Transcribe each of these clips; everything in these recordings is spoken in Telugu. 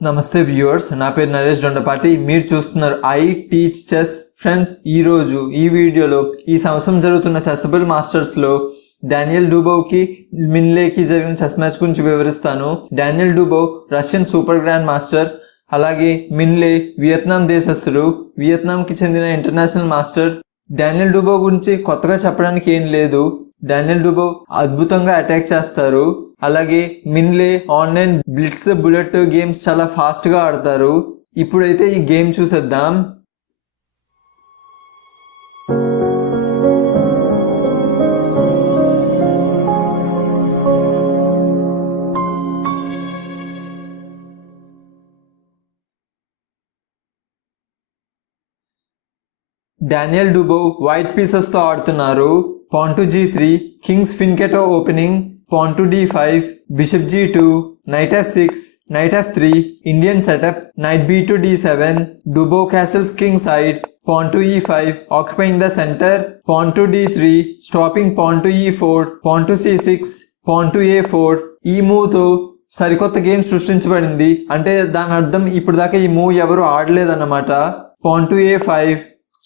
నమస్తే వ్యూవర్స్ నా పేరు నరేష్ దొండపాటి మీరు చూస్తున్నారు ఐ టీచ్ చెస్ ఫ్రెండ్స్. ఈ రోజు ఈ వీడియోలో ఈ సంవత్సరం జరుగుతున్న చెస్బుల్ మాస్టర్స్లో డానియల్ డూబోవ్కి మిన్లేకి జరిగిన చెస్ మ్యాచ్ గురించి వివరిస్తాను. Daniel Dubov Russian super grandmaster. అలాగే మిన్లే వియత్నాం దేశస్థుడు. వియత్నాంకి చెందిన ఇంటర్నేషనల్ మాస్టర్. డానియల్ డూబో గురించి కొత్తగా చెప్పడానికి ఏం లేదు. డానియల్ డూబో అద్భుతంగా అటాక్ చేస్తారు. అలాగే Liem Le online blitz bullet games చాలా ఫాస్ట్గా ఆడతారు. ఇప్పుడైతే ఈ గేమ్ చూసేద్దాం. డానియల్ డూబో వైట్ పీసెస్తో ఆడుతున్నారు. Pawn to G three kings fianchetto opening. Pawn to D five bishop G two knight F six knight F three Indian setup knight B to D seven Dubov castles kingside pawn to e5 occupying the three stopping pawn d3 stopping four pawn e4 pawn to c6 pawn to a4 ఈ మూవ్తో సరికొత్త గేమ్ సృష్టించబడింది. అంటే దాని అర్థం ఇప్పుడు దాకా ఈ మూవ్ ఎవరు ఆడలేదన్నమాట. Pawn to A five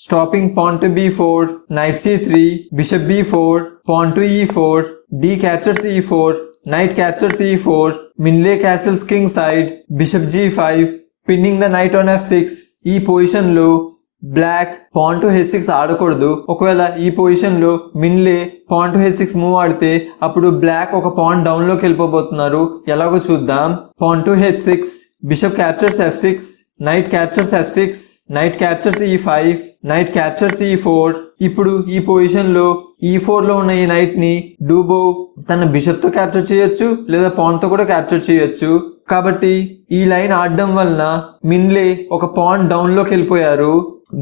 stopping pawn to B four knight C three bishop B four pawn to E four D captures E four knight captures E four Liem Le castles kingside bishop G five pinning the knight on F six ఈ పొజిషన్లో black pawn to H six ఆడకూడదు. ఒకవేళ ఈ పొజిషన్లో Liem Le pawn to H six move ఆడితే అప్పుడు బ్లాక్ ఒక పాన్ డౌన్లోకి వెళ్ళిపోబోతున్నారు. ఎలాగో చూద్దాం. Pawn to H six bishop captures F six knight captures F six knight captures E five knight captures E four ఇప్పుడు ఈ పొజిషన్లో e ఈ ఫోర్లో ఉన్న ఈ నైట్ని డూబో తన బిషప్తో క్యాప్చర్ చేయొచ్చు లేదా పాన్తో కూడా క్యాప్చర్ చేయొచ్చు. కాబట్టి ఈ లైన్ ఆడడం వలన మిన్లే ఒక పాన్ డౌన్లోకి వెళ్ళిపోయారు.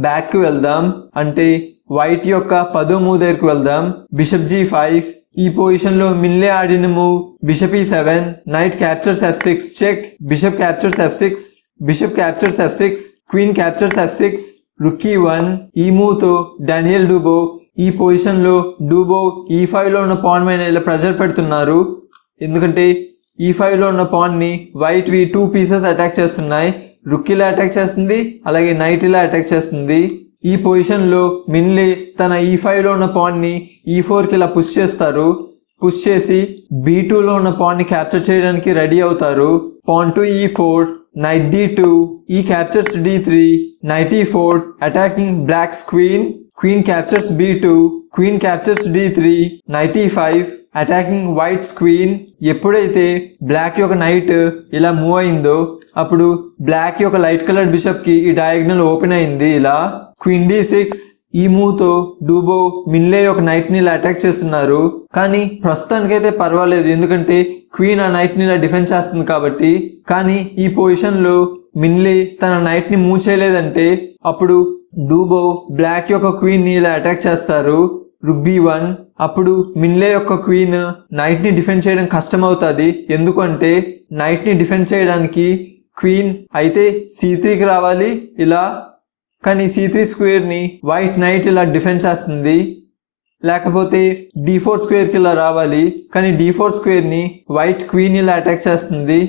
బ్యాక్కి వెళ్దాం. అంటే వైట్ యొక్క పదో మూవ్ దగ్గరికి వెళ్దాం. బిషప్ జీ ఫైవ్ ఈ పొజిషన్లో మిన్లే ఆడిన move bishop E seven knight captures F six check bishop captures F six bishop captures F six queen captures F six one ఈ మూతో డానియల్ డూబో ఈ పొజిషన్లో డూబో ఈ ఫైవ్లో ఉన్న పాన్ పైన ఇలా ప్రెజర్ పెడుతున్నారు. ఎందుకంటే e ఈ ఫైవ్లో ఉన్న పాన్ని వైట్ వి టూ పీసెస్ అటాక్ చేస్తున్నాయి. రుక్ ఇలా అటాక్ చేస్తుంది అలాగే నైట్ ఇలా అటాక్ చేస్తుంది. ఈ పొజిషన్లో మిన్లే తన e ఈ ఫైవ్లో ఉన్న పాన్ని ఈ ఫోర్కి ఇలా పుష్ చేస్తారు. పుష్ చేసి బీ టూలో ఉన్న పాన్ని క్యాప్చర్ చేయడానికి రెడీ అవుతారు. Pawn to E four knight D two E captures D three knight E four attacking black's queen queen captures B two queen captures D three knight E five attacking white queen ఎప్పుడైతే బ్లాక్ యొక్క నైట్ ఇలా మూవ్ అయిందో అప్పుడు బ్లాక్ యొక్క లైట్ కలర్ బిషప్కి ఈ డయాగ్నల్ ఓపెన్ అయింది ఇలా. క్వీన్ డి సిక్స్ ఈ మూతో డూబో మిన్లే యొక్క నైట్ ఇలా అటాక్ చేస్తున్నారు. కానీ ప్రస్తుతానికైతే పర్వాలేదు. ఎందుకంటే క్వీన్ ఆ నైట్ ఇలా డిఫెండ్ చేస్తుంది కాబట్టి. కానీ ఈ పొజిషన్లో మిన్లే తన నైట్ని మూచేయలేదంటే మూవ్ చేయలేదంటే అప్పుడు డూబో బ్లాక్ యొక్క క్వీన్ ఇలా అటాక్ చేస్తారు. రుగ్బీ వన్ అప్పుడు మిన్లే యొక్క క్వీన్ నైట్ని డిఫెండ్ చేయడం కష్టం అవుతుంది ఎందుకంటే నైట్ని డిఫెండ్ చేయడానికి క్వీన్ అయితే సీ త్రీకి రావాలి. ఇలా కానీ సి త్రీ స్క్వేర్ని వైట్ నైట్ ఇలా డిఫెండ్ చేస్తుంది. లేకపోతే డి ఫోర్ స్క్వేర్కి ఇలా రావాలి. కానీ డి ఫోర్ స్క్వేర్ని వైట్ క్వీన్ ఇలా అటాక్ చేస్తుంది.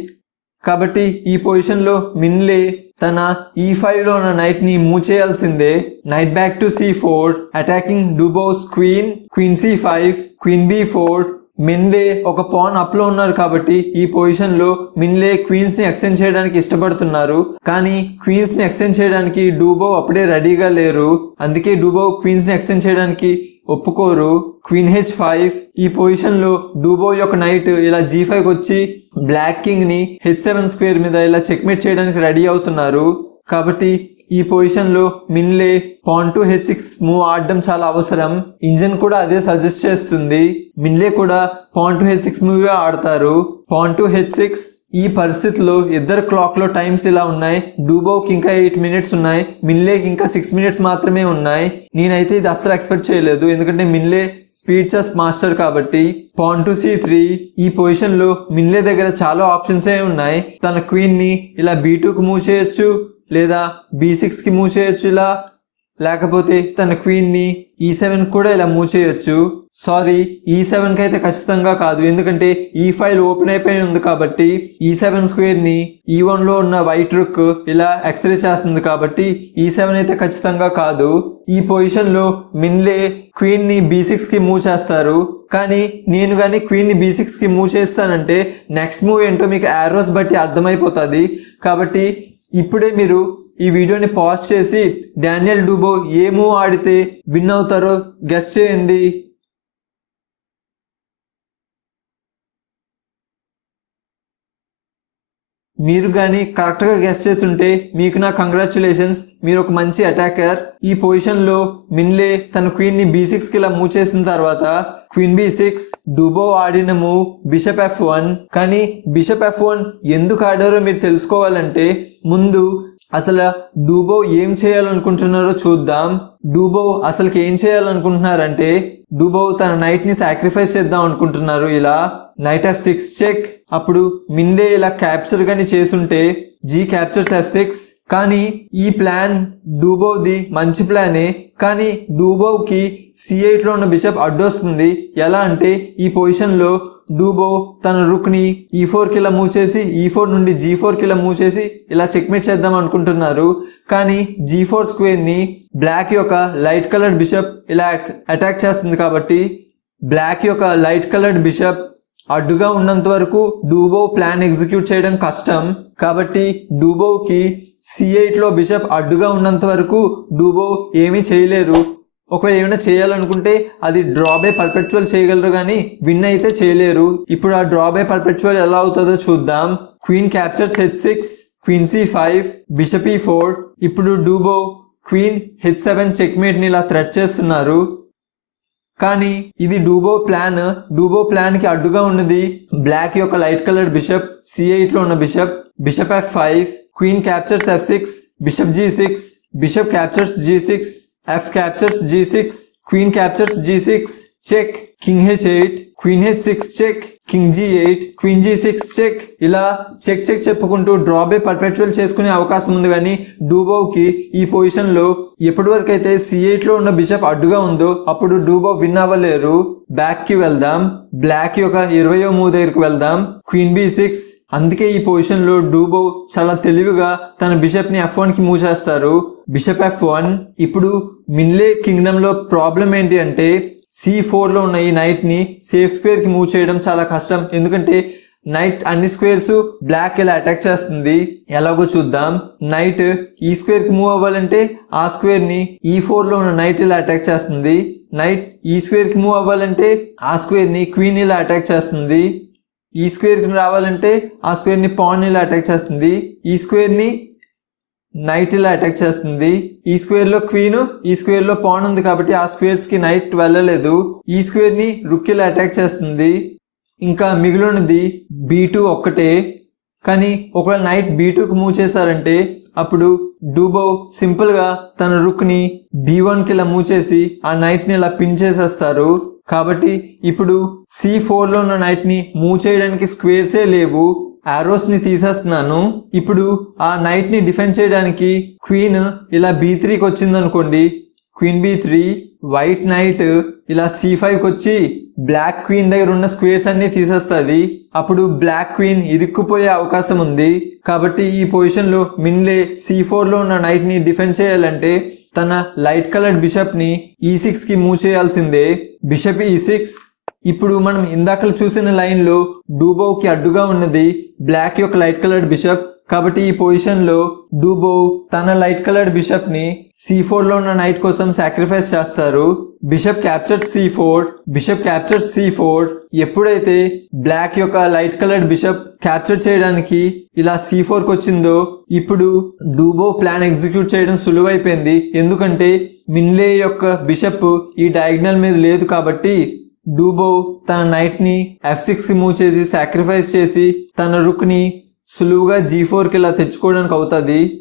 కాబట్టి ఈ పొజిషన్లో మిన్లే తన e ఈ ఫైవ్లో ఉన్న నైట్ని మూవ్ చేయాల్సిందే knight back to C four attacking Dubov's queen queen C five queen B four Liem Le ఒక పాన్ అప్లో ఉన్నారు కాబట్టి ఈ పొజిషన్లో మిన్లే క్వీన్స్ని ఎక్స్టెండ్ చేయడానికి ఇష్టపడుతున్నారు. కానీ క్వీన్స్ని ఎక్స్టెండ్ చేయడానికి డూబో అప్పుడే రెడీగా లేరు. అందుకే డూబో క్వీన్స్ని ఎక్స్టెండ్ చేయడానికి ఒప్పుకోరు. క్వీన్ హెచ్ ఫైవ్ ఈ పొజిషన్లో డూబో యొక్క నైట్ ఇలా జీ ఫైవ్కి వచ్చి బ్లాక్ కింగ్ని హెచ్ సెవెన్ స్క్వేర్ మీద ఇలా చెక్మేట్ చేయడానికి రెడీ అవుతున్నారు. కాబట్టి ఈ పొజిషన్లో Liem Le pawn to H six move ఆడడం చాలా అవసరం. ఇంజన్ కూడా అదే సజెస్ట్ చేస్తుంది. మిన్లే కూడా pawn to H six move ఆడతారు. పాన్ టు హెచ్ సిక్స్ ఈ పరిస్థితిలో ఇద్దరు క్లాక్లో టైమ్స్ ఇలా ఉన్నాయి. డూబోకి ఇంకా ఎయిట్ మినిట్స్ ఉన్నాయి. మిన్లేకి ఇంకా సిక్స్ మినిట్స్ మాత్రమే ఉన్నాయి. నేనైతే ఇది అస్సలు ఎక్స్పెక్ట్ చేయలేదు. ఎందుకంటే Liem Le speed chess master కాబట్టి. పాన్ టు సి త్రీ ఈ పొజిషన్లో మిన్లే దగ్గర చాలా ఆప్షన్స్ ఏ ఉన్నాయి. తన క్వీన్ని ఇలా బీ మూవ్ చేయొచ్చు. లేదా బీ సిక్స్కి మూవ్ చేయొచ్చు ఇలా లేకపోతే తన క్వీన్ని e ఈ సెవెన్ కూడా ఇలా మూవ్ చేయొచ్చు సారీ ఈ సెవెన్కి అయితే ఖచ్చితంగా కాదు. ఎందుకంటే ఈ ఫైల్ ఓపెన్ అయిపోయి ఉంది కాబట్టి e ఈ సెవెన్ స్క్వేర్ని e ఈ వన్లో ఉన్న వైట్ రుక్ ఇలా ఎక్స్రే చేస్తుంది కాబట్టి ఈ సెవెన్ అయితే ఖచ్చితంగా కాదు. ఈ పొజిషన్లో మిన్లే క్వీన్ని బీ సిక్స్కి మూవ్ చేస్తారు కానీ నేను కానీ క్వీన్ని బీ సిక్స్కి మూవ్ చేస్తానంటే నెక్స్ట్ మూవ్ ఏంటో మీకు యారోస్ బట్టి అర్థమైపోతుంది. కాబట్టి ఇప్పుడే మీరు ఈ వీడియోని పాజ్ చేసి డానియల్ డూబో ఏ మూవ్ ఆడితే విన్ అవుతారో గెస్ చేయండి. మీరు కానీ కరెక్ట్గా గెస్ చేస్తుంటే మీకు నా కంగ్రాచులేషన్స్ మీరు ఒక మంచి అటాకర్ ఈ పొజిషన్లో మిన్లే తన క్వీన్ని బీ సిక్స్కి ఇలా మూవ్ చేసిన తర్వాత క్వీన్ బి సిక్స్. డూబో ఆడిన మూవ్ బిషప్ ఎఫ్ వన్. కానీ బిషప్ ఎఫ్ వన్ ఎందుకు ఆడారో మీరు తెలుసుకోవాలంటే ముందు అసలు డూబో ఏం చేయాలనుకుంటున్నారో చూద్దాం. డూబో అసలుకి ఏం చేయాలనుకుంటున్నారంటే డూబో తన నైట్ని సాక్రిఫైస్ చేద్దాం అనుకుంటున్నారు ఇలా. నైట్ ఎఫ్ సిక్స్ చెక్ అప్పుడు మిన్లే ఇలా క్యాప్చర్ గాని చేసుంటే జీ క్యాప్చర్స్ ఎఫ్ సిక్స్ కానీ ఈ ప్లాన్ డూబోది మంచి ప్లానే కానీ డూబోకి సి ఉన్న బిషప్ అడ్డొస్తుంది ఎలా అంటే ఈ పొజిషన్లో డూబో తన రుక్ని ఈ ఫోర్కి ఇలా మూవ్ చేసి e ఈ ఫోర్ నుండి జీ ఫోర్కి ఇలా మూవ్ చేసి ఇలా చెక్మేట్ చేద్దాం అనుకుంటున్నారు. కానీ జీ ఫోర్ స్క్వేర్ని బ్లాక్ యొక్క లైట్ కలర్డ్ బిషప్ ఇలా అటాక్ చేస్తుంది కాబట్టి బ్లాక్ యొక్క లైట్ కలర్డ్ బిషప్ అడ్డుగా ఉన్నంత వరకు డూబో ప్లాన్ ఎగ్జిక్యూట్ చేయడం కష్టం. కాబట్టి డూబోకి సి బిషప్ అడ్డుగా ఉన్నంత వరకు డూబో ఏమీ చేయలేరు. ఒకవేళ ఏమైనా చేయాలనుకుంటే అది డ్రాబే పర్పెచువల్ చేయగలరు కానీ విన్ అయితే చేయలేరు. ఇప్పుడు ఆ డ్రాబే పర్పెచువల్ ఎలా అవుతుందో చూద్దాం. Queen captures H six queen C five bishop E four. ఇప్పుడు డూబో క్వీన్ హెచ్ సెవెన్ చెక్మేట్ని ఇలా థ్రెట్ చేస్తున్నారు. కానీ ఇది డూబో ప్లాన్. డూబో ప్లాన్కి అడ్డుగా ఉన్నది బ్లాక్ యొక్క లైట్ కలర్ బిషప్ సి ఎయిట్లో ఉన్న bishop bishop F five queen captures F six bishop G six bishop captures G six F captures G six queen captures G six check king H eight queen H six check. King G eight queen G six check ఇలా చెక్ చెక్ చెప్పుకుంటూ డ్రాబే పర్పెచువల్ చేసుకునే అవకాశం ఉంది కానీ డూబోకి ఈ పొజిషన్లో ఎప్పటి వరకు అయితే సి ఎయిట్లో ఉన్న బిషప్ అడ్డుగా ఉందో అప్పుడు డూబో విన్ అవ్వలేరు. బ్యాక్కి వెళ్దాం. బ్లాక్ యొక్క ఇరవయో మూవ్ దగ్గరికి వెళ్దాం. క్వీన్ బి సిక్స్ అందుకే ఈ పొజిషన్లో డూబో చాలా తెలివిగా తన బిషప్ని ఎఫ్ వన్కి మూసేస్తారు మూవ్ చేస్తారు. బిషప్ ఎఫ్ వన్ ఇప్పుడు మిన్లే కింగ్డమ్లో ప్రాబ్లం ఏంటి అంటే సి ఫోర్లో ఉన్న ఈ నైట్ని సేఫ్ స్క్వేర్కి మూవ్ చేయడం చాలా కష్టం. ఎందుకంటే నైట్ అన్ని స్క్వేర్స్ బ్లాక్ ఇలా అటాక్ చేస్తుంది. ఎలాగో చూద్దాం. నైట్ ఈ స్క్వేర్కి మూవ్ అవ్వాలంటే ఆ స్క్వేర్ని e ఈ ఫోర్లో ఉన్న నైట్ ఇలా అటాక్ చేస్తుంది. నైట్ ఈ స్క్వేర్కి మూవ్ అవ్వాలంటే ఆ స్క్వేర్ని క్వీన్ ఇలా అటాక్ చేస్తుంది. ఈ స్క్వేర్కి రావాలంటే ఆ స్క్వేర్ని పాన్ ఇలా అటాక్ చేస్తుంది. ఈ స్క్వేర్ని నైట్ ఇలా అటాక్ చేస్తుంది. E ఈ స్క్వేర్లో క్వీన్ ఈ స్క్వేర్లో పాన్ ఉంది కాబట్టి ఆ స్క్వేర్స్కి నైట్ వెళ్ళలేదు. E ఈ స్క్వేర్ని రుక్ ఇలా అటాక్ చేస్తుంది. ఇంకా మిగిలినది బీ టూ ఒక్కటే. కానీ ఒకవేళ నైట్ బీ టూకి మూవ్ చేశారంటే అప్పుడు డూబో సింపుల్గా తన రుక్ని బీ వన్కి ఇలా మూవ్ చేసి ఆ నైట్ని ఇలా పిన్ చేసేస్తారు. కాబట్టి ఇప్పుడు సి ఫోర్లో ఉన్న నైట్ని మూవ్ చేయడానికి స్క్వేర్సే లేవు. ఆరోస్ని తీసేస్తున్నాను. ఇప్పుడు ఆ నైట్ని డిఫెండ్ చేయడానికి క్వీన్ ఇలా బీ త్రీకి వచ్చిందనుకోండి. Queen B three white knight ఇలా సి ఫైవ్కి వచ్చి బ్లాక్ క్వీన్ దగ్గర ఉన్న స్క్వేర్స్ అన్నీ తీసేస్తుంది. అప్పుడు బ్లాక్ క్వీన్ ఇరుక్కుపోయే అవకాశం ఉంది. కాబట్టి ఈ పొజిషన్లో మిన్లే సి ఫోర్లో ఉన్న నైట్ని డిఫెండ్ చేయాలంటే తన లైట్ కలర్డ్ బిషప్ని ఈ సిక్స్కి మూవ్ చేయాల్సిందే బిషప్ ఈ సిక్స్ ఇప్పుడు మనం ఇందాకలు చూసిన లైన్లో డూబోకి అడ్డుగా ఉన్నది బ్లాక్ యొక్క లైట్ కలర్డ్ బిషప్. కాబట్టి ఈ పొజిషన్లో డూబో తన లైట్ కలర్డ్ బిషప్ని సి ఫోర్లో ఉన్న నైట్ కోసం సాక్రిఫైస్ చేస్తారు. Bishop capture C four bishop capture C four. ఎప్పుడైతే బ్లాక్ యొక్క లైట్ కలర్డ్ బిషప్ క్యాప్చర్ చేయడానికి ఇలా సి ఫోర్కి వచ్చిందో ఇప్పుడు డూబో ప్లాన్ ఎగ్జిక్యూట్ చేయడం సులువైపోయింది. ఎందుకంటే మిన్లే యొక్క బిషప్ ఈ డయాగ్నల్ మీద లేదు కాబట్టి డూబో తన నైట్ని ఎఫ్ సిక్స్ మూవ్ చేసి సాక్రిఫైస్ చేసి తన రుక్ని సులువుగా జీ ఫోర్కి ఇలా తెచ్చుకోవడానికి అవుతుంది.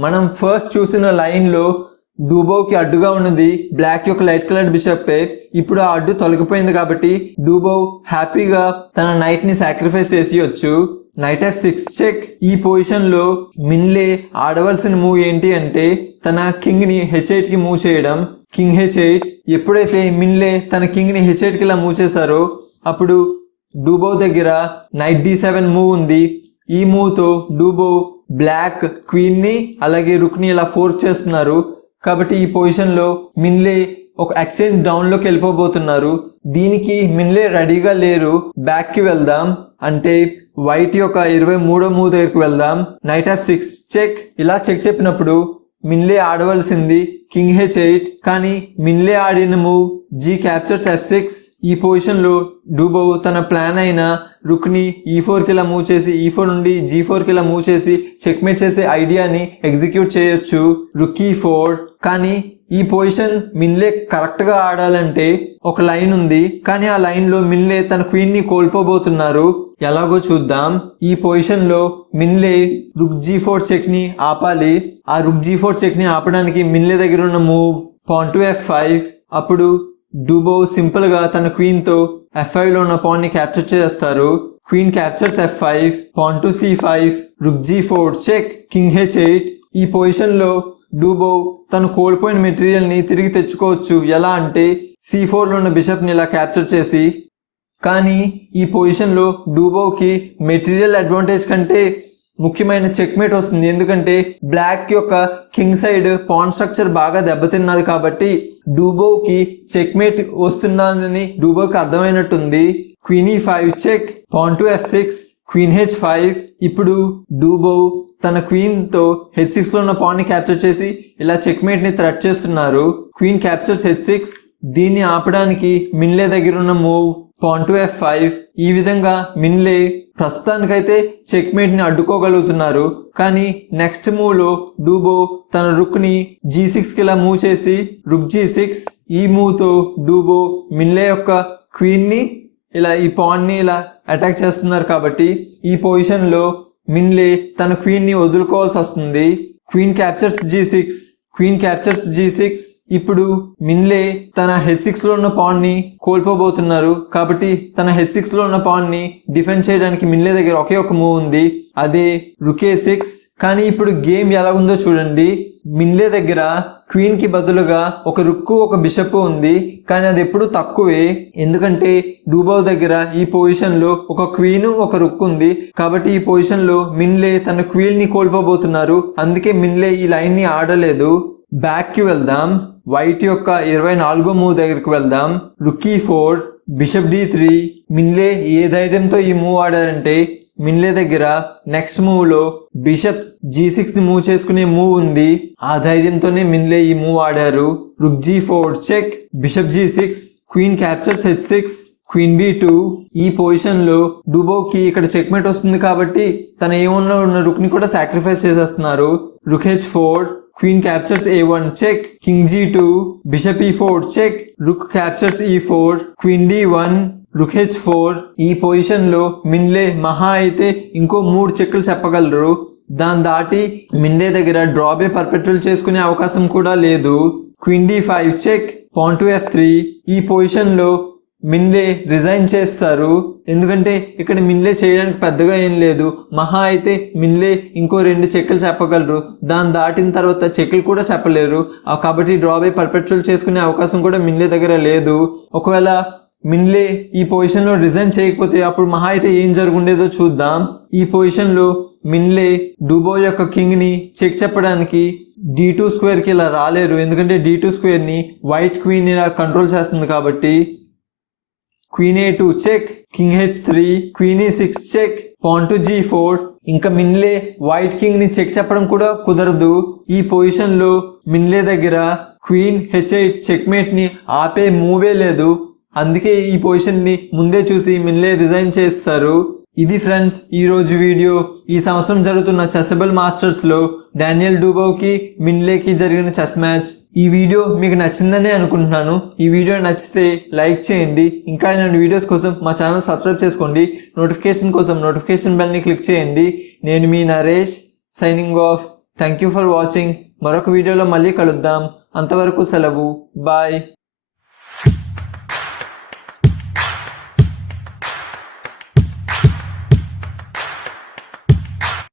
మనం ఫస్ట్ చూసిన లైన్లో డూబోకి అడ్డుగా ఉన్నది బ్లాక్ యొక్క లైట్ కలర్ బిషప్పే ఇప్పుడు ఆ అడ్డు తొలగిపోయింది కాబట్టి డూబో హ్యాపీగా తన నైట్ని సాక్రిఫైస్ చేసేయచ్చు. నైట్ ఆఫ్ సిక్స్ చెక్ ఈ పొజిషన్లో మిన్లే ఆడవలసిన మూవ్ ఏంటి అంటే తన కింగ్ని మూవ్ చేయడం. కింగ్ హెచ్ ఎయిట్ ఎప్పుడైతే మిన్లే తన కింగ్ని హెచ్ ఎయిట్కి ఇలా మూవ్ చేశారో అప్పుడు డూబో దగ్గర నైట్ డి సెవెన్ మూవ్ ఉంది. ఈ మూవ్తో డూబో బ్లాక్ క్వీన్ని అలాగే రుక్ని ఇలా ఫోర్స్ చేస్తున్నారు. కాబట్టి ఈ పొజిషన్లో మిన్లే ఒక ఎక్స్చేంజ్ డౌన్లోకి వెళ్ళిపోబోతున్నారు. దీనికి మిన్లే రెడీగా లేరు. బ్యాక్కి వెళ్దాం. అంటే వైట్ యొక్క ఇరవై మూడో మూవ్ దగ్గరికి వెళ్దాం. నైట్ ఆఫ్ సిక్స్ చెక్ ఇలా చెక్ చెప్పినప్పుడు మిన్లే ఆడవలసింది. King H eight. కానీ మిన్లే ఆడిన move G captures F six ఈ పొజిషన్లో డూబో తన ప్లాన్ అయిన రుక్ని ఈ ఫోర్కి ఇలా మూవ్ చేసి ఈ ఫోర్ నుండి జీ ఫోర్కి ఇలా మూవ్ చేసి చెక్మేట్ చేసే ఐడియాని ఎగ్జిక్యూట్ చేయొచ్చు రుక్కీ ఫోర్. కానీ ఈ పొజిషన్ మిన్లే కరెక్ట్గా ఆడాలంటే ఒక లైన్ ఉంది. కానీ ఆ లైన్లో మిన్లే తన క్వీన్ని కోల్పోబోతున్నారు. ఎలాగో చూద్దాం. ఈ పొజిషన్లో మిన్లే రుక్ జీ ఫోర్ చెక్ని ఆపాలి. ఆ రుక్ జీ ఫోర్ చెక్ని ఆపడానికి మిన్లే దగ్గర ఉన్న move pawn to F five అప్పుడు డూబో సింపుల్గా తన క్వీన్తో ఎఫ్ ఫైవ్లో ఉన్న పాన్ని క్యాప్చర్ చేస్తారు. Queen captures F five pawn to C five rook G four check king H eight ఈ పొజిషన్లో డూబో తను కోల్పోయిన మెటీరియల్ని తిరిగి తెచ్చుకోవచ్చు. ఎలా అంటే సి ఫోర్లో ఉన్న బిషప్ని ఇలా క్యాప్చర్ చేసి కానీ ఈ పొజిషన్లో డూబోకి మెటీరియల్ అడ్వాంటేజ్ కంటే ముఖ్యమైన చెక్మేట్ వస్తుంది. ఎందుకంటే బ్లాక్ యొక్క కింగ్ సైడ్ పాన్ స్ట్రక్చర్ బాగా దెబ్బతిన్నది కాబట్టి డూబోకి చెక్మేట్ వస్తుందని డూబోకి అర్థమైనట్టుంది. Queen E five check pawn to F six queen H five. ఇప్పుడు డూబో తన క్వీన్తో హెచ్ సిక్స్లో ఉన్న పాన్ని క్యాప్చర్ చేసి ఇలా చెక్మేట్ని థ్రెట్ చేస్తున్నారు. Queen captures H six. దీన్ని ఆపడానికి మిన్లే దగ్గర ఉన్న మూవ్ పాన్ ఎఫ్ ఫైవ్ ఈ విధంగా మిన్లే ప్రస్తుతానికైతే చెక్మేట్ని అడ్డుకోగలుగుతున్నారు. కానీ నెక్స్ట్ మూవ్లో డూబో తన రుక్ని జీ సిక్స్కి ఇలా మూవ్ చేసి రుక్ జీ సిక్స్ ఈ మూవ్తో డూబో మిన్లే యొక్క క్వీన్ని ఇలా ఈ పాన్ని ఇలా అటాక్ చేస్తున్నారు కాబట్టి ఈ పొజిషన్లో మిన్లే తన క్వీన్ని వదులుకోవాల్సి వస్తుంది. Queen captures G six queen captures G six ఇప్పుడు మిన్లే తన హెచ్ సిక్స్లో ఉన్న పాన్ని కోల్పోబోతున్నారు. కాబట్టి తన హెచ్ సిక్స్లో ఉన్న పాన్ని డిఫెండ్ చేయడానికి మిన్లే దగ్గర ఒకే ఒక మూవ్ ఉంది. అదే రుకే సిక్స్. కానీ ఇప్పుడు గేమ్ ఎలా ఉందో చూడండి. మిన్లే దగ్గర క్వీన్కి బదులుగా ఒక రుక్కు ఒక బిషప్ ఉంది. కానీ అది ఎప్పుడు తక్కువే. ఎందుకంటే డూబో దగ్గర ఈ పొజిషన్లో ఒక క్వీన్ ఒక రుక్ ఉంది. కాబట్టి ఈ పొజిషన్లో మిన్లే తన క్వీన్ని కోల్పోబోతున్నారు. అందుకే మిన్లే ఈ లైన్ని ఆడలేదు. బ్యాక్కి వెళ్దాం. వైట్ యొక్క ఇరవై నాలుగో మూవ్ దగ్గరికి వెళ్దాం. Rook E four bishop D three Liem Le ఏ ధైర్యంతో ఈ మూవ్ ఆడారంటే మిన్లే దగ్గర నెక్స్ట్ మూవ్లో బిషప్ జీ సిక్స్ని మూవ్ చేసుకునే మూవ్ ఉంది. ఆ ధైర్యంతోనే మిన్లే ఈ మూవ్ ఆడారు. Rook G four check bishop G six queen captures H six queen B two. ఈ పొజిషన్లో డూబోకి ఇక్కడ చెక్మేట్ వస్తుంది కాబట్టి తన ఏ ఉన్న రుక్ని కూడా సాక్రిఫైస్ చేసేస్తున్నారు. Rook H four queen captures A one check king G two bishop E four check rook captures E four queen D one rook H four ఈ పొజిషన్లో మిన్లే మహా అయితే ఇంకో మూడు చెక్కులు చెప్పగలరు. దాన్ని దాటి మిన్లే దగ్గర డ్రాబే పర్పెట్రల్ చేసుకునే అవకాశం కూడా లేదు. Queen D five check pawn to F three ఈ పొజిషన్లో మిన్లే రిజైన్ చేస్తారు. ఎందుకంటే ఇక్కడ మిన్లే చేయడానికి పెద్దగా ఏం లేదు. మహా అయితే మిన్లే ఇంకో రెండు చెక్కులు చెప్పగలరు. దాన్ని దాటిన తర్వాత చెక్కులు కూడా చెప్పలేరు. ఆ కాబట్టి డ్రాబే పర్పెట్రల్ చేసుకునే అవకాశం కూడా మిన్లే దగ్గర లేదు. ఒకవేళ మిన్లే ఈ పొజిషన్లో రిజైన్ చేయకపోతే అప్పుడు మహా అయితే ఏం జరుగుండేదో చూద్దాం. ఈ పొజిషన్లో మిన్లే డూబో యొక్క కింగ్ని చెక్ చెప్పడానికి డి టూ స్క్వేర్కి ఇలా రాలేరు. ఎందుకంటే డి టూ స్క్వేర్ని వైట్ క్వీన్ ఇలా కంట్రోల్ చేస్తుంది కాబట్టి queen A two check king H three queen E six check pawn to G four. ఇంకా మిన్లే వైట్ కింగ్ని చెక్ చెప్పడం కూడా కుదరదు. ఈ పొజిషన్లో మిన్లే దగ్గర క్వీన్ హెచ్ ఎయిట్ చెక్మేట్ని ఆపే మూవే లేదు. అందుకే ఈ పొజిషన్ని ముందే చూసి మిన్లే రిజైన్ చేస్తారు. ఇది ఫ్రెండ్స్ ఈరోజు వీడియో. ఈ సంవత్సరం జరుగుతున్న చెసబుల్ మాస్టర్స్లో డానియల్ డూబోకి మిన్లేకి జరిగిన చెస్ మ్యాచ్. ఈ వీడియో మీకు నచ్చిందనే అనుకుంటున్నాను. ఈ వీడియో నచ్చితే లైక్ చేయండి. ఇంకా ఇలాంటి వీడియోస్ కోసం మా ఛానల్ సబ్స్క్రైబ్ చేసుకోండి. నోటిఫికేషన్ కోసం నోటిఫికేషన్ బెల్ని క్లిక్ చేయండి. నేను మీ Naresh signing off. Thank you for watching. మరొక వీడియోలో మళ్ళీ కలుద్దాం. అంతవరకు సెలవు. బాయ్.